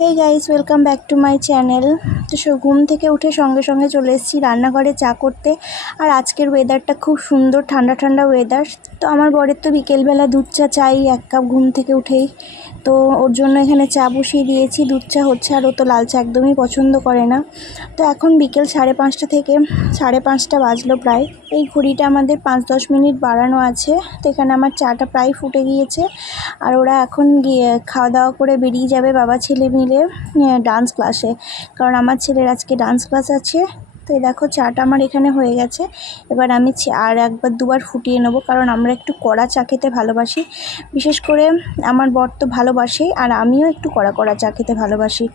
Hey guys, welcome back to my channel. তো ঘুম থেকে উঠে সঙ্গে সঙ্গে চলে এসেছি রান্নাঘরে চা করতে। আর আজকের ওয়েদারটা খুব সুন্দর, ঠান্ডা ঠান্ডা ওয়েদার। তো আমার বরের তো বিকেলবেলা দুধ চা চাই 1 কাপ ঘুম থেকে উঠেই। তো ওর জন্য এখানে চা বসিয়ে দিয়েছি, দুধ চা হচ্ছে। আর ও তো লাল চা একদমই পছন্দ করে না। তো এখন বিকেল 5:30 থেকে 5:30 বাজলো প্রায়। এই ঘড়িটা আমাদের 5-10 মিনিট বাড়ানো আছে। তো এখানে আমার চাটা প্রায় ফুটে গিয়েছে। আর ওরা এখন গিয়ে খাওয়া দাওয়া করে বেরিয়ে যাবে বাবা ছেলে মিলে ডান্স ক্লাসে, কারণ আমার ছেলের আজকে ডান্স ক্লাস আছে। তো এই দেখো চাটা আমার এখানে হয়ে গেছে। এবার আমি আর একবার দুবার ফুটিয়ে নেবো, কারণ আমরা একটু কড়া চা খেতে ভালোবাসি। বিশেষ করে আমার বর তো ভালোবাসে, আর আমিও একটু কড়া কড়া চা খেতে ভালোবাসি।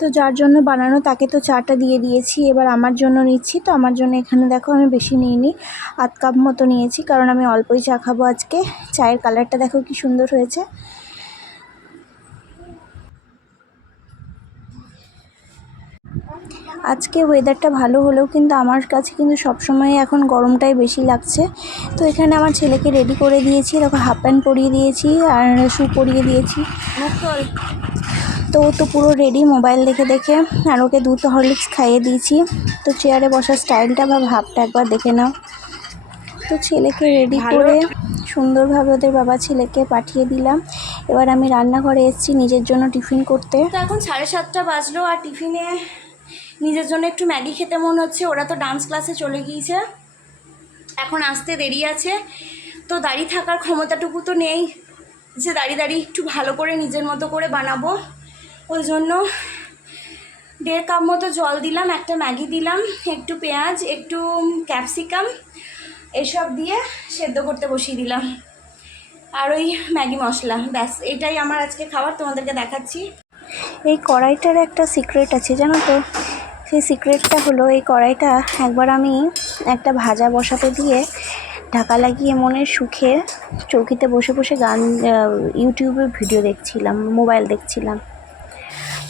তো যার জন্য বানানো তাকে তো চাটা দিয়ে দিয়েছি, এবার আমার জন্য নিচ্ছি। তো আমার জন্য এখানে দেখো আমি বেশি নিইনি, 1/2 কাপ মতো নিয়েছি, কারণ আমি অল্পই চা খাবো আজকে। চায়ের কালারটা দেখো কি সুন্দর হয়েছে। আজকে ওয়েদারটা ভালো হলেও কিন্তু আমার কাছে কিন্তু সবসময় এখন গরমটাই বেশি লাগছে। তো এখানে আমার ছেলেকে রেডি করে দিয়েছি, দেখো হাফ প্যান্ট পরিয়ে দিয়েছি আর শু পরিয়ে দিয়েছি। তো ও তো পুরো রেডি মোবাইল দেখে দেখে। আর ওকে দুধ হরলিক্স খাইয়ে দিয়েছি। তো চেয়ারে বসার স্টাইলটা বা ভাবটা একবার দেখে নাও। তো ছেলেকে রেডি করে সুন্দরভাবে ওদের বাবা ছেলেকে পাঠিয়ে দিলাম। এবার আমি রান্নাঘরে এসেছি নিজের জন্য টিফিন করতে। তো এখন 7:30 বাজলো, আর টিফিনে নিজের জন্য একটু ম্যাগি খেতে মনে হচ্ছে। ওরা তো ডান্স ক্লাসে চলে গিয়েছে, এখন আসতে দেরি আছে। তো দাঁড়িয়ে থাকার ক্ষমতাটুকু তো নেই যে দাঁড়িয়ে একটু ভালো করে নিজের মতো করে বানাবো। ওই জন্য 1.5 কাপ মতো জল দিলাম, একটা ম্যাগি দিলাম, একটু পেঁয়াজ, একটু ক্যাপসিকাম এসব দিয়ে সেদ্ধ করতে বসিয়ে দিলাম, আর ওই ম্যাগি মশলা। ব্যাস, এটাই আমার আজকে খাবার, তোমাদেরকে দেখাচ্ছি। এই কড়াইটার একটা সিক্রেট আছে জানো তো। সেই সিক্রেটটা হলো, এই কড়াইটা একবার আমি একটা ভাজা বসাতে দিয়ে ঢাকা লাগিয়ে মনের সুখে চৌকিতে বসে বসে ইউটিউবে ভিডিও দেখছিলাম, মোবাইল দেখছিলাম।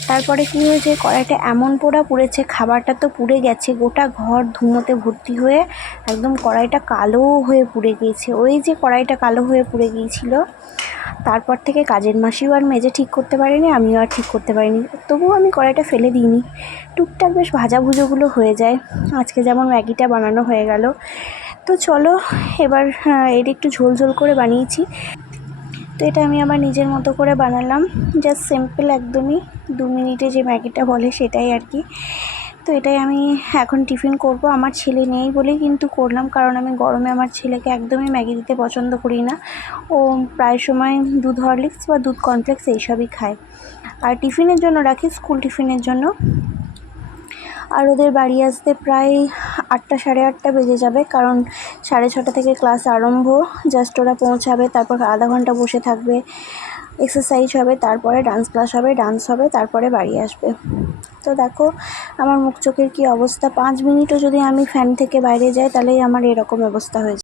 তারপরে কী হয়েছে, কড়াইটা এমন পোড়া পুড়েছে, খাবারটা তো পুড়ে গেছে, গোটা ঘর ধুঁয়োতে ভর্তি হয়ে একদম কড়াইটা কালো হয়ে পুড়ে গিয়েছে। ওই যে কড়াইটা কালো হয়ে পুড়ে গিয়েছিল, তারপর থেকে কাজের মাসিও আর মেজে ঠিক করতে পারিনি, আমিও আর ঠিক করতে পারিনি। তবুও আমি কড়াইটা ফেলে দিইনি, টুকটাক বেশ ভাজাভুজোগুলো হয়ে যায়। আজকে যেমন ম্যাগিটা বানানো হয়ে গেল। তো চলো এবার এটা একটু ঝোল ঝোল করে বানিয়েছি। তো এটা আমি আমার নিজের মতো করে বানালাম, জাস্ট সিম্পল একদমই 2 মিনিটে যে ম্যাগিটা বলে সেটাই আর কি। তো এটাই আমি এখন টিফিন করব। আমার ছেলে নেই বলেই কিন্তু করলাম, কারণ আমি গরমে আমার ছেলেকে একদমই ম্যাগি দিতে পছন্দ করি না। ও প্রায় সময় দুধ হরলিক্স বা দুধ কর্নফ্লেক্স এইসবই খায়, আর টিফিনের জন্য রাখি, স্কুল টিফিনের জন্য। আর ওদের বাড়ি আসতে প্রায় 8টা 8:30 বেজে যাবে, কারণ 6:30 থেকে ক্লাস আরম্ভ। জাস্ট ওরা পৌঁছাবে, তারপর আধা ঘন্টা বসে থাকবে, এক্সারসাইজ হবে, তারপরে ডান্স ক্লাস হবে, ডান্স হবে, তারপরে বাড়ি আসবে। তো দেখো আমার মুখ চোখের কী অবস্থা। 5 মিনিটও যদি আমি ফ্যান থেকে বাইরে যাই তাহলেই আমার এরকম অবস্থা হয়েছে।